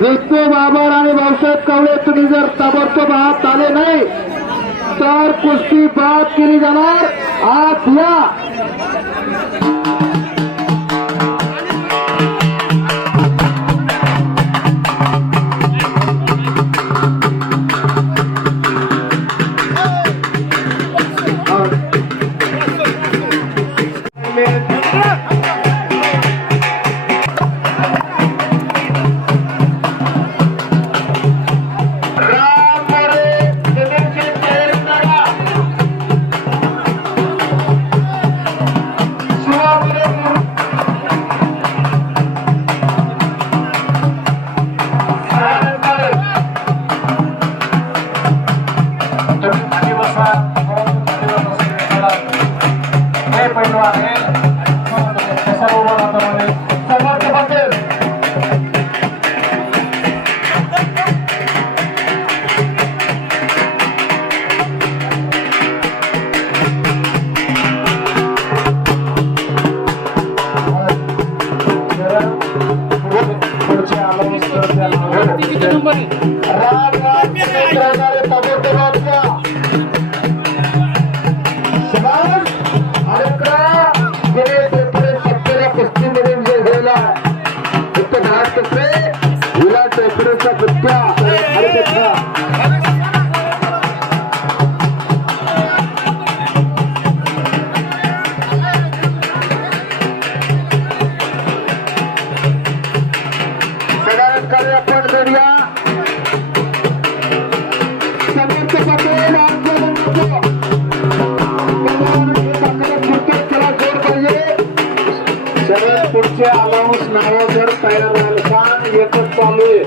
विष्णू बाबर आणि भाऊसाहेब कवळे तुम्ही जर ताबडतोब आत आले नाही तर कुस्ती बाद केली जाणार. आत या. पुढचे अलाउन्स नाव जर तयार झालं का एकच चालू आहे.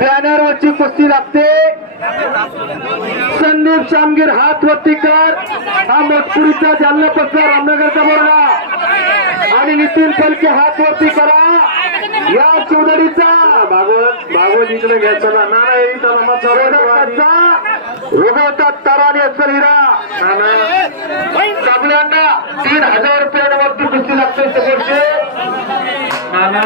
बॅनरवरची कुस्ती लागते. संदीप शामगीर हात वरती कर. हा मजपुरीचा जालना पत्र रामनगरचा बोर्डा आणि नितीन फलके हात वरती करा. या चौधरीचा भागवत इकडे घ्यायचा ना नाही रोगवतात ताराने असेल हिरा चांगल्यांना 3000 रुपयांवरती कुस्ती लागते. समोरचे नाना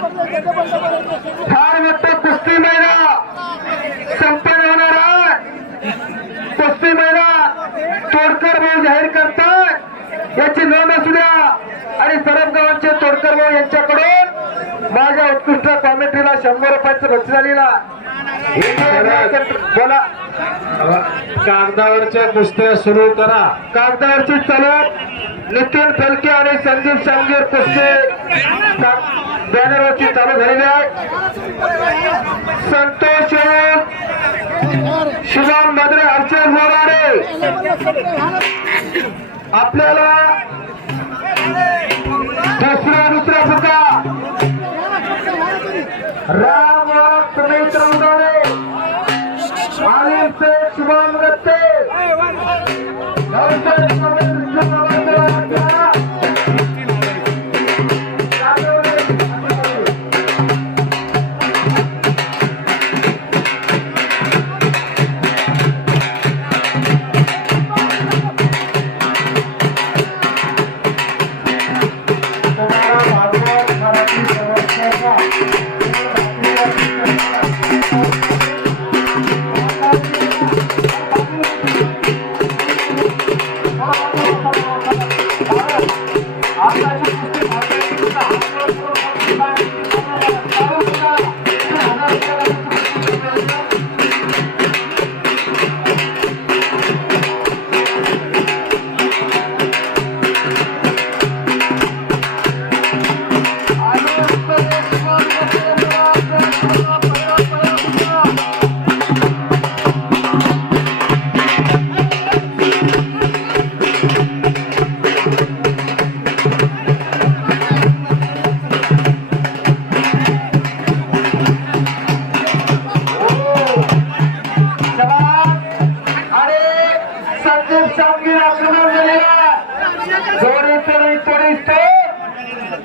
फार मोठं कुस्ती मैदान संपन्न होणार आहे. कुस्ती मैदान तोडकर भाऊ जाहीर करतात याची नोंद असू द्या आणि सर्व गावांचे तोडकर भाऊ यांच्याकडून माझ्या उत्कृष्ट कॉमेंट्रीला 100 रुपयाचं बक्षीस झालेला. बोला कागदावरच्या कुस्त्या सुरू करा. कागदावरची चालत नितीन फलके आणि संदीप शामगीर कुस्ती बॅनरवरची चालू झालेली आहे. संतोष शिवम मद्रे अर्चन मोराडे आपल्याला दुसरा फुका राम सुमित उदारे आलिम शेख शुभम गत्ते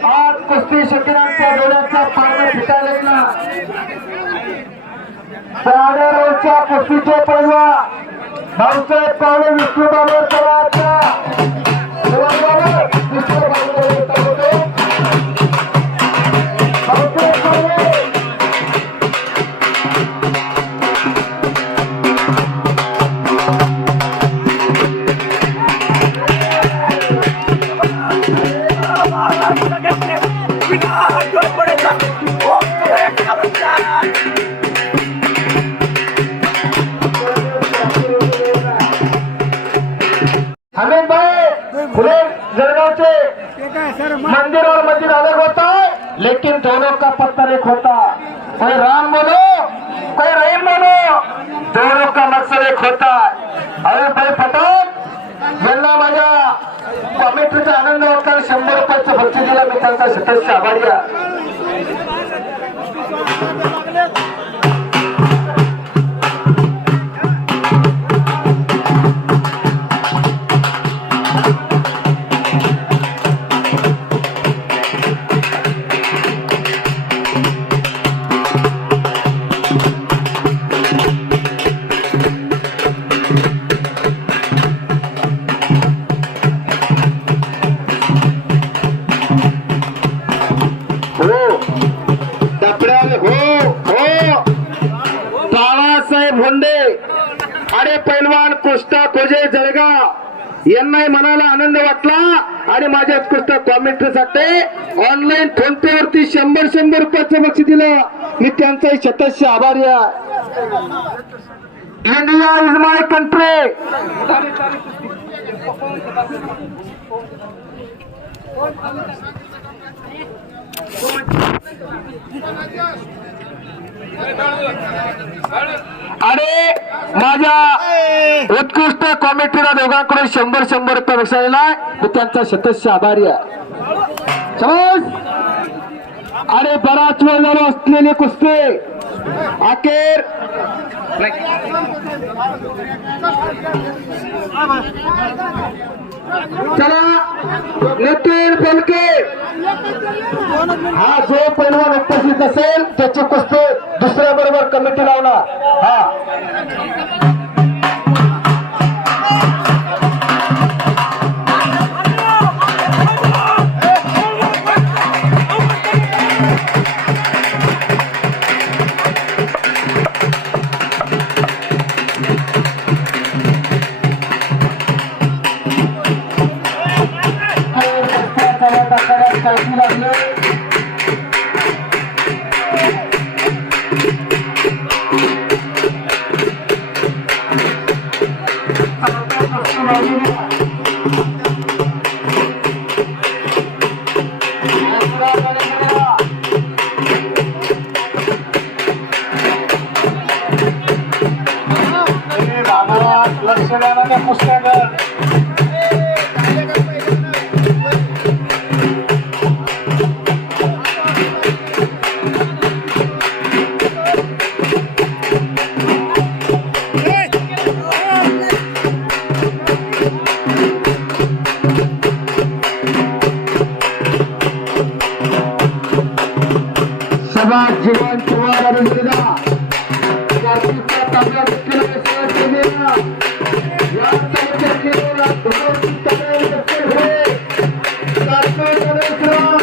आज कुस्ती शकीरांच्या डोळ्याचा पारणं फिटायला साडे रोजच्या कुस्तीचे पैलवा भाऊसाहेब पावले विष्णूबाबा चव्हाणच्या हमीद भाई फुले जळगावचे मंदिर और मस्जिद अलग होता है लेकिन दोनों का पत्थर एक होता. कोई राम बोलो कोई रहीम बोलो दोनों का मकसद एक होता है. अरे भाई पठाण यांना माझ्या कॉमेंट्रीचा आनंद वाटला. 100 रुपयाचं बक्षीस दिला. मी त्यांचा सतत आभारी आहे. बाळासाहेब होंडे आणि पैलवान कृष्णा खोजे जळगाव यांनाही मनाला आनंद वाटला आणि माझ्या उत्कृष्ट कॉमेंट्रीसाठी ऑनलाईन फोन पे वरती 100 रुपयाचं बक्षीस दिलं. मी त्यांचाही शतस्य आभारी आहे. India is my country. आणि माझ्या उत्कृष्ट कॉमेंट्रीला दोघांकडून 100 रुपये बक्षीस आलेला मी त्यांचा शतस्य आभारी आहे. आणि बराच वेळ झाला असलेली कुस्ती अखेर चला नितीन फलके हा जो पैलवान उपस्थित असेल त्याची कुस्ती दुसऱ्या बरोबर कमिटी लावणार. हा लक्ष द्या ना त्या पुस्तकावर. समाज जीवन पवार अभिनेता कार्तिकचा तांबडा केला सेवा केलेला या तालुक्या केलेला धोरणाची तयारी करते होय कार्तिक गणेशराव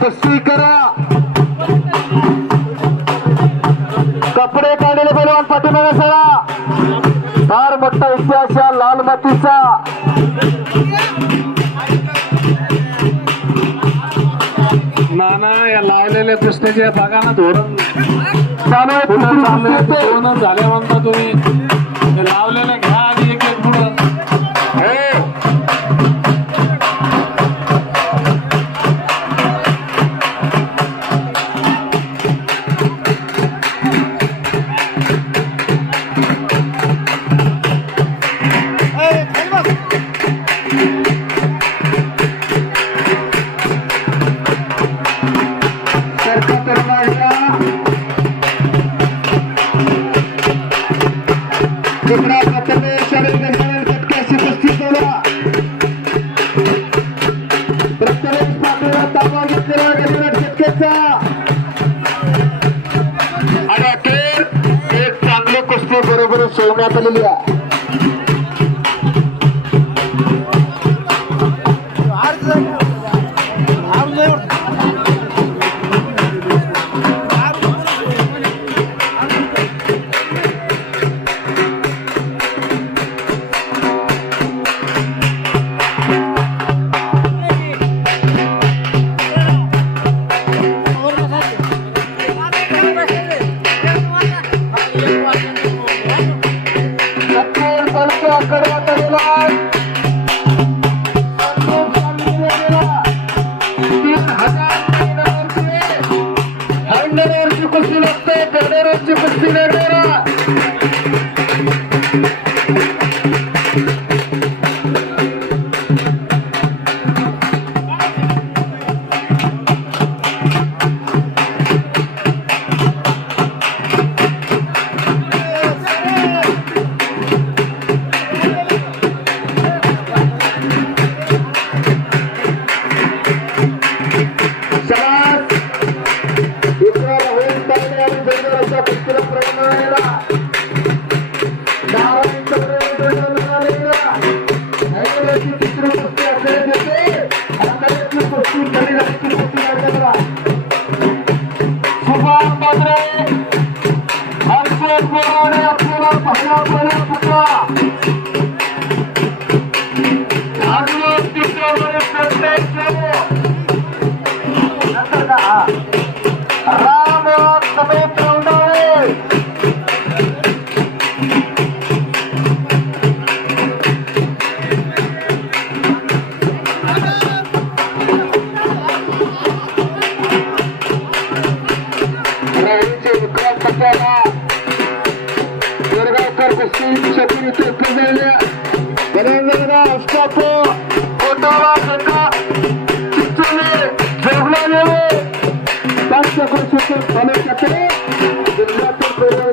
कुस्ती करा. कपडे काढलेले पैलवान पाठीमागे सरा. फार मोठा इतिहास या लाल मातीचा. नाना या लावलेल्या पुस्तकाच्या बघा ना धोरण चालू धोरण झाले म्हणता तुम्ही. ते लावलेले घ्या आणि एक एक पुढं. आणि अखेर एक चांगली कुस्ती बरोबर सोडण्यात आलेली आहे. कुस्ती लागते करणाऱ्यांची कुस्ती लढणारा समाज इतर होऊन चालणे आणि जंगल अशा कुस्तीला प्रमाण कुस्ती शकुनी ते पडलेल्या बरेंद्रला अस्तापो कोटाला संघा चिचले जोगलाले पाच वर्षाचे फॉलो करते जिल्ह्यातील प्रेरणा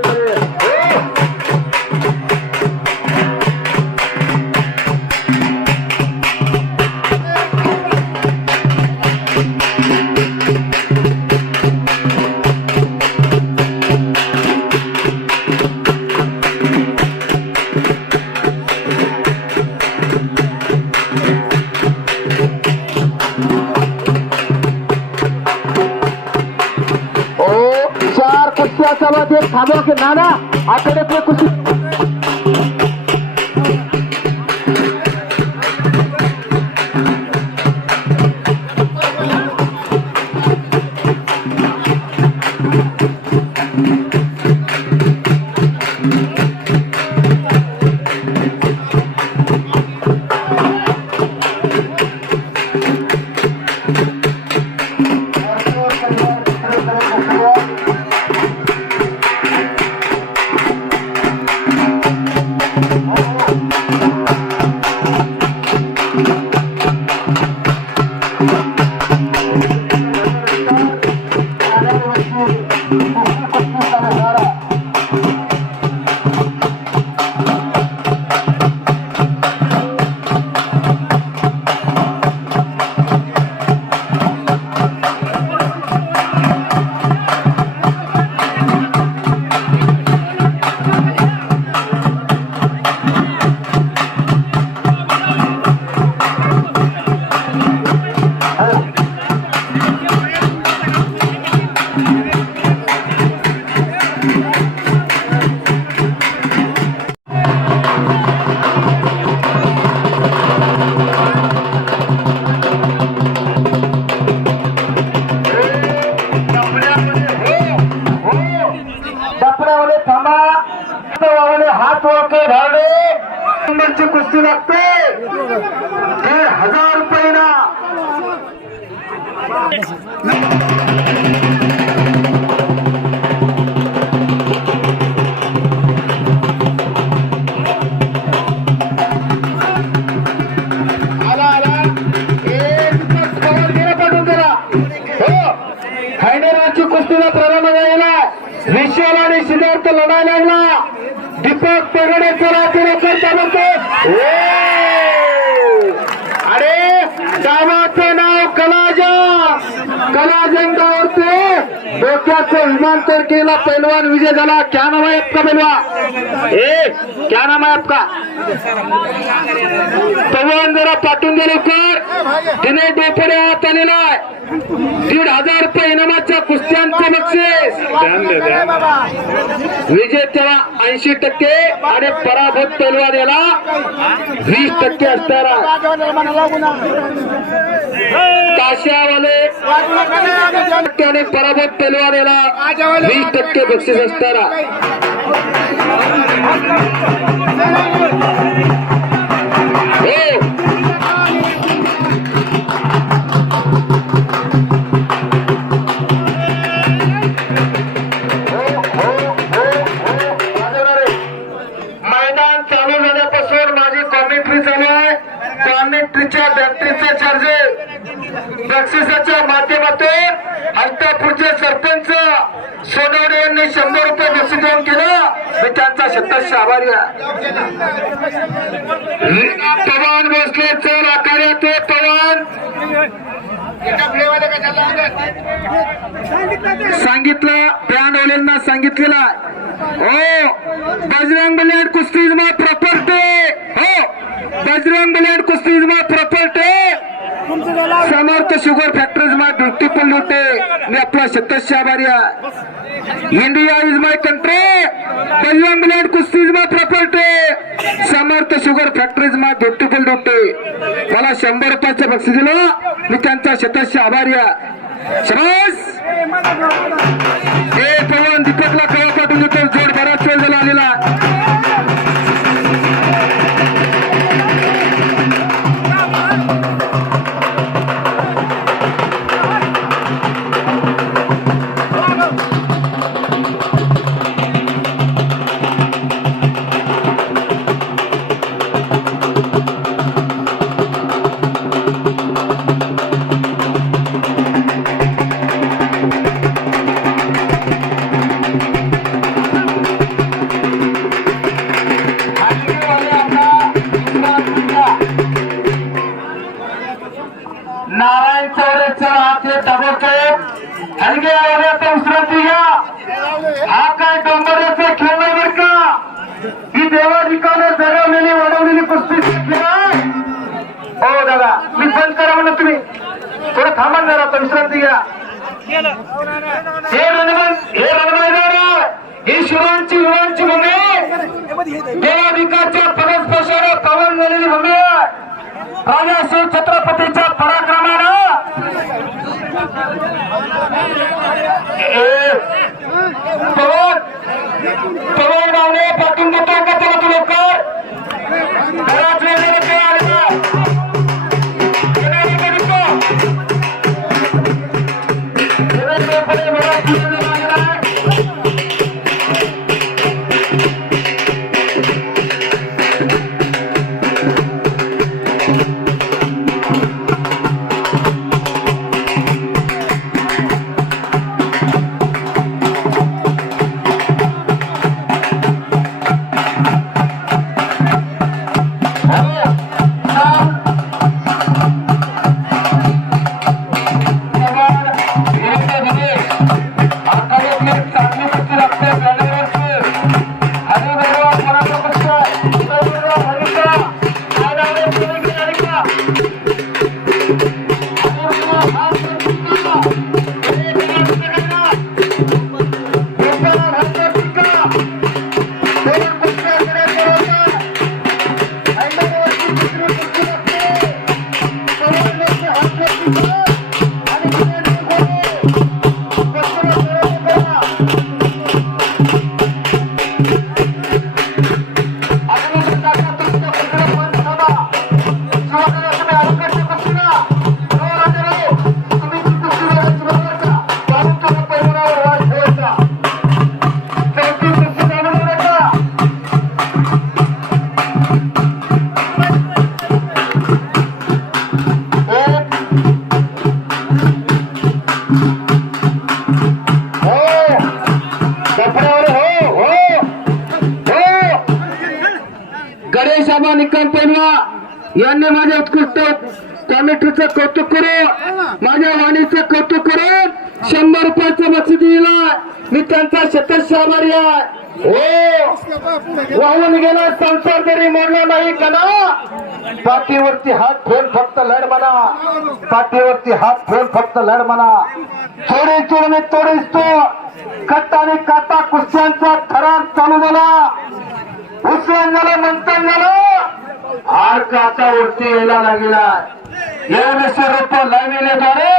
करे थांबो की नाना आकडे कुस्ती हात वळके भाडे नंबरची कुस्ती लागते 1,500 रुपये ना फायनलची कुस्तीला प्रारंभ झालेला विशाल आणि सिद्धार्थ लढायला लागला दीपक पेगडे चला अरे गावाचं नाव कलाजंगावरते डोक्याचं विमानतर केला पैलवान विजय झाला क्या नाम है आपका पैलवान क्या नाम है आपका पैलवान जरा पाठवून दे लवकर तिने डोपेडे हात आलेला आहे 1,500 रुपये इनामाच्या कुस्त्यांचे बक्षीस विजेत्याला 80% आणि पराभूत पैलवान याला 20% असणार ताशावाले आणि पराभूत पैलवान याला 20% बक्षीस असणार कॉमेंट्रीच्या बॅटरीचे चार्जेस बक्षिसाच्या माध्यमातून हस्तापूरचे सरपंच सोनवणे यांनी 100 रुपये बक्षीस देऊन केलं मी त्यांचा शतश आभारी आहे पवन भोसले चल आखाड्यात पवन सांगितलं ब्रँडवाल्यांना सांगितलेला हो बजरंग बलियाड कुस्तीज मा प्रॉपर्टी हो बजरंग बलियाड कुस्तीज मा प्रॉपर्टी समर्थ शुगर फॅक्टरीज मा ब्युटिफुल लुटे मी आपला शतश आभारी आहे India is my country Bajrang बलियाड कुस्तीज मा प्रॉपर्टी समर्थ शुगर फॅक्टरीज मा ब्युटिफुल लुटे मला 100 रुपयाचं बक्षीस दिलं मी त्यांचा शतश आभारी आहे शाबास पवन दीपकला कळा पाठवून देतो जोड बराच वेळ झाला आलेला हलगे आता विश्रांती घ्या. हा काय डोंबऱ्याचा खेळ नाही बरं का, ही देवाधिकाने जगवलेली वाढवलेली कुस्तीची खेळ आहे. हो दादा, मी बंद करा म्हणून तुम्ही थोडं थांबा जरा, आता विश्रांती घ्या. हे रणमैदान ही शिवांची विवांची भूमी, देवाधिकाच्या पदस्पर्शाने पावन झालेली भूमी आहे. राजा शिव छत्रपतीच्या पराक्रमानं पवन गावणे पाठवून देतो का त्याला तू लवकर बराच वेळ झाला आलेला. गणेश आबा निकम पेनवा यांनी माझ्या उत्कृष्ट कॉमेंट्रीचं कौतुक करून, माझ्या वाणीचं कौतुक करून 100 रुपयाचं बक्षीस दिलं. मी त्यांचा शतश आभारी आहे. हो, वाहून गेला संसार जरी मोडला नाही कना, पाठीवरती हात ठेवून फक्त लढ म्हणा, पाठीवरती हात ठेवून फक्त लढ म्हणा. थोडी चोरणे तोडीस तो कट्टा आणि काटा कुस्त्यांचा थरार चालू झाला. हुसैन झालं, मंथन झालं, हार काचा वरती यायला लागला. एवढे रूप लाविलेद्वारे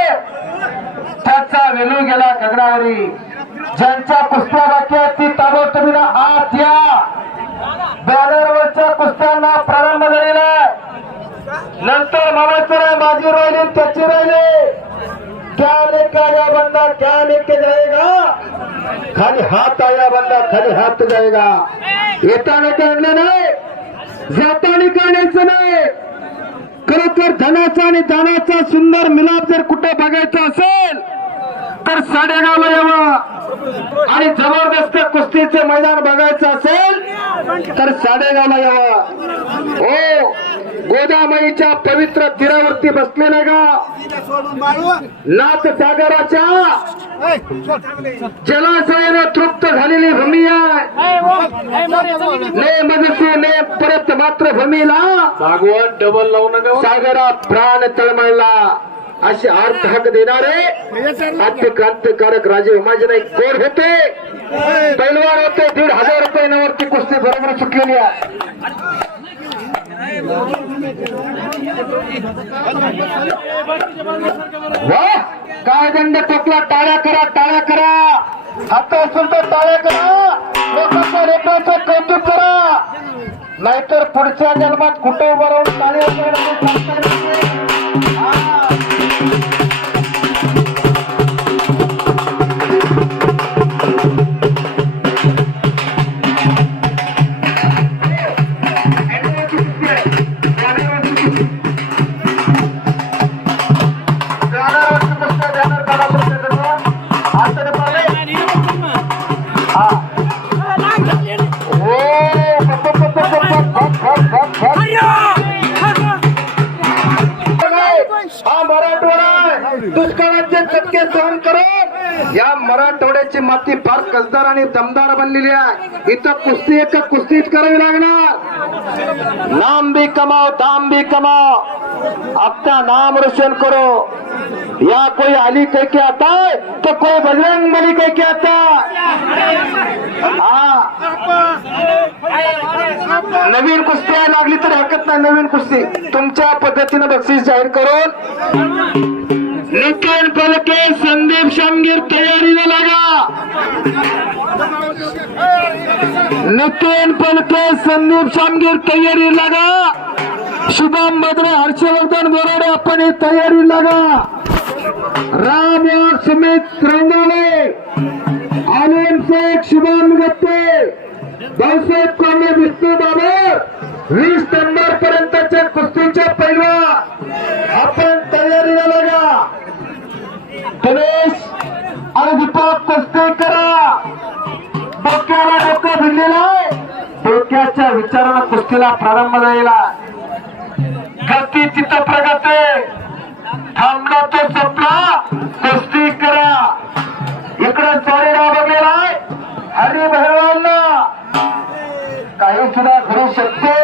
त्याचा वेलू गेला गगनावरी. ज्यांच्या कुस्त्या बाकी आहेत ती ताबडतोबीनं आत या. बॅनरवरच्या कुस्त्यांना प्रारंभ झालेला आहे. नंतर मामाचं बाजी राहिली, त्याची राहिली. क्या लेकर आया बंदा क्या लेके जाएगा, खाली हात आया बंदा खाली हात जाएगा. येताना काढलं नाही, जाताना काढायचं नाही. खरं तर धनाचा आणि दानाचा सुंदर मिलाप जर कुठे बघायचा असेल तर साडेगावला यावं, आणि जबरदस्त कुस्तीचं मैदान बघायचं असेल तर साडेगावला यावं. हो, गोदामाईच्या पवित्र तीरावरती बसलेलं गाव, नाथ सागराच्या जलाशयाने तृप्त झालेली भूमी आहे. ने मजसे ने परत मात्र भूमीला भागवत डबल लावू नका. सागरा प्राण तळमळला असे अर्थ हक देणारे अत्यक्रांतकारक राजे उमाजीनाईक कोण होते? पैलवान होते. 1,500 रुपयावरती कुस्ती बरोबर सुटलेली आहे. वाह, काय दंड टोकला. टाळ्या करा, टाळ्या करा, हात असेल तर टाळ्या करा. लोकांच्या लेकराचं कौतुक करा, नाहीतर पुढच्या जन्मात कुठं उभं राहून टाळ्या नियोजन करून या मराठवाड्याची माती फार कसदार आणि दमदार बनलेली आहे. इथं कुस्ती एक कुस्तीत करावी लागणार. नाम भी कमाओ दाम भी कमाओ, अपना नाम रोशन करो. या कोई अली कह के आता है तो कोई बजरंग बली कह के आता है. नवीन कुस्ती आहे, लागली तर हरकत नाही. नवीन कुस्ती तुमच्या पद्धतीनं बक्षीस जाहीर करून नितीन फलके संदीप शामगीर तयारीला लागा. नितीन फलके संदीप शामगीर तयारी लागा. शुभम बद्रे हर्षवर्धन बोराडे आपण ही तयारी लागा. राम और सुमित रंगाले, आनंद शेख, शुभम गत्ते, भाऊसाहेब कोमे, विष्णू बाबर 20 नंबर पर्यंतच्या कुस्तीच्या पैलवा आपण तयारीला लागा. गणेश आणि दीपक कुस्ती करा. डोक्याला डोकं भिडलेलं आहे. डोक्याच्या विचारानं कुस्तीला प्रारंभ झालेला. गती तिथं प्रगती, थांबला तो संपला. कुस्ती करा. इकडे चोरी राबवलेला आहे. हरी भैरवांना काही सुद्धा घडू शकते.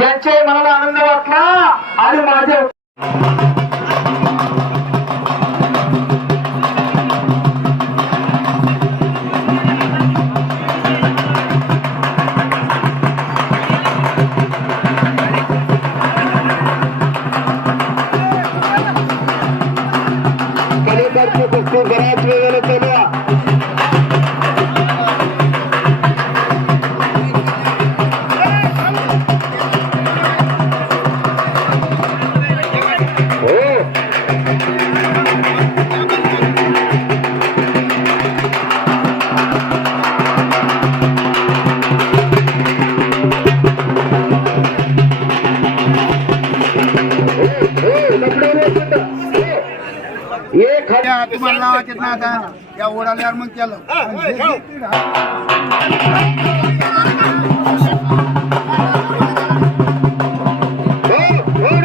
यांचे मनाला आनंद वाटला आणि माझे कलेबादची कुस्ती बऱ्याच वेळेला चालू. तुम्हाला नावाच येत नाही आता या ओढाल्यावर मग केलं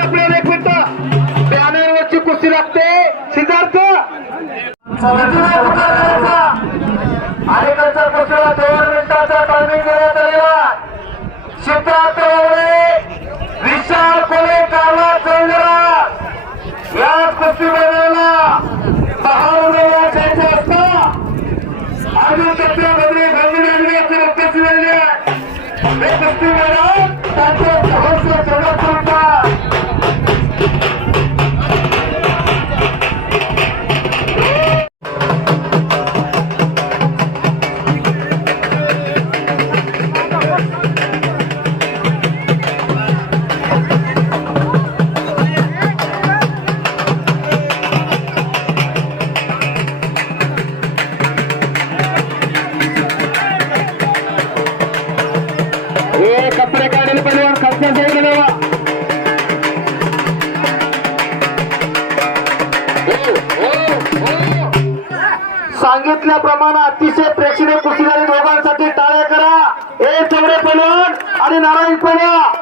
आपल्याला एक मिनिट बॅनरवरची कुस्ती लागते. सिद्धार्थ आणि त्यांचा कुस्तीला 2 मिनिटाचा टायमिंग देण्यात आलेला. सिद्धार्थ विशाल कोले कारला चौधरा या कुस्ती मैदानाला महाराष्ट्र जायचं असतं. अजून बद्रे हे कपडे काढलेले पैलवान खालच्या साईडला देवा. सांगितल्याप्रमाणे अतिशय प्रेक्षणीय कुस्ती झाली. दोघांसाठी टाळ्या करा. हे सगळे पैलवान आणि नारायण पैलवान